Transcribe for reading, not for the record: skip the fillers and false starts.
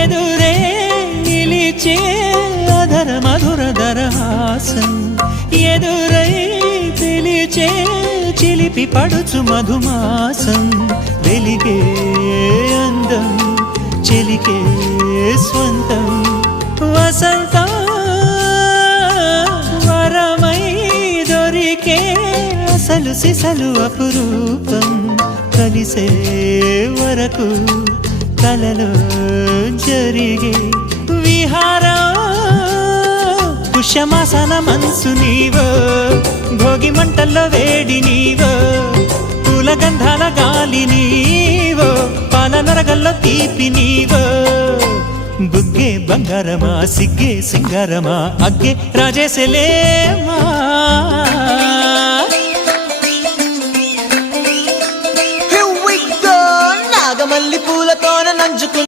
ఎదురే నిలిచే అధర మధుర దరహాసం ఎదురై పిలిచే చిలిపి పడుచు మధుమాసం వెలిగే అందం చెలికే స్వంతం వసంతం వరమై దొరికే అసలు సిసలు అపురూపం కలిసే వరకు కలలో జరిగే విహారం పుష్యమాసన మనసు నీవో భోగి మంటల్లో వేడి నీవో పూల గంధాల గాలి నీవో పాల నరగల్లో తీపి నీవో బుగ్గే బంగారమా సిగ్గే సింగారమా అగ్గే రాజేసలేమా